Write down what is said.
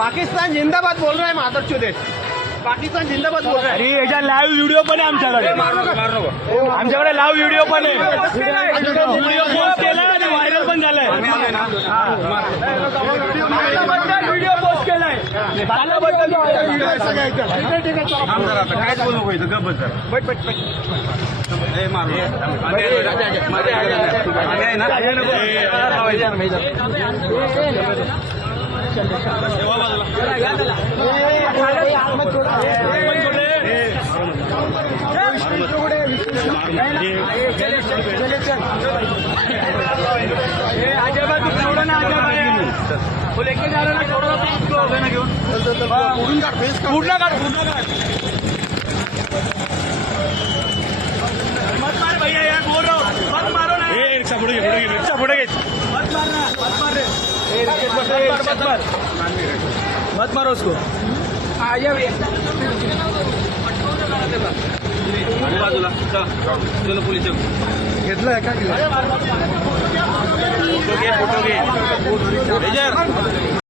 पाकिस्तान जिंदाबाद बोल रहा है माधवचुदे, पाकिस्तान जिंदाबाद बोल रहा है। अरे याच्या लाईव्ह व्हिडिओ पण आहे आमच्याकडे, आमच्याकडे लाईव्ह व्हिडिओ पण आहे, व्हिडिओ पोस्ट केला आणि व्हायरल पण झालाय, व्हिडिओ पोस्ट केलाय बालाबद्दल. कायच बोलू नको इथं, गप्प बस वो लेके जा रहा ना, छोड़ो ना घेऊन पूर्ण काढ. मत मार भैया, यार बोल रहा हूँ, मत मारो ना. रिक्षा पुढे घे, रिक्षा पुढे घे. मत मार ना, मत मार रे, मत मारो उसको. बाजूला चलो पोलीस घेतलं का.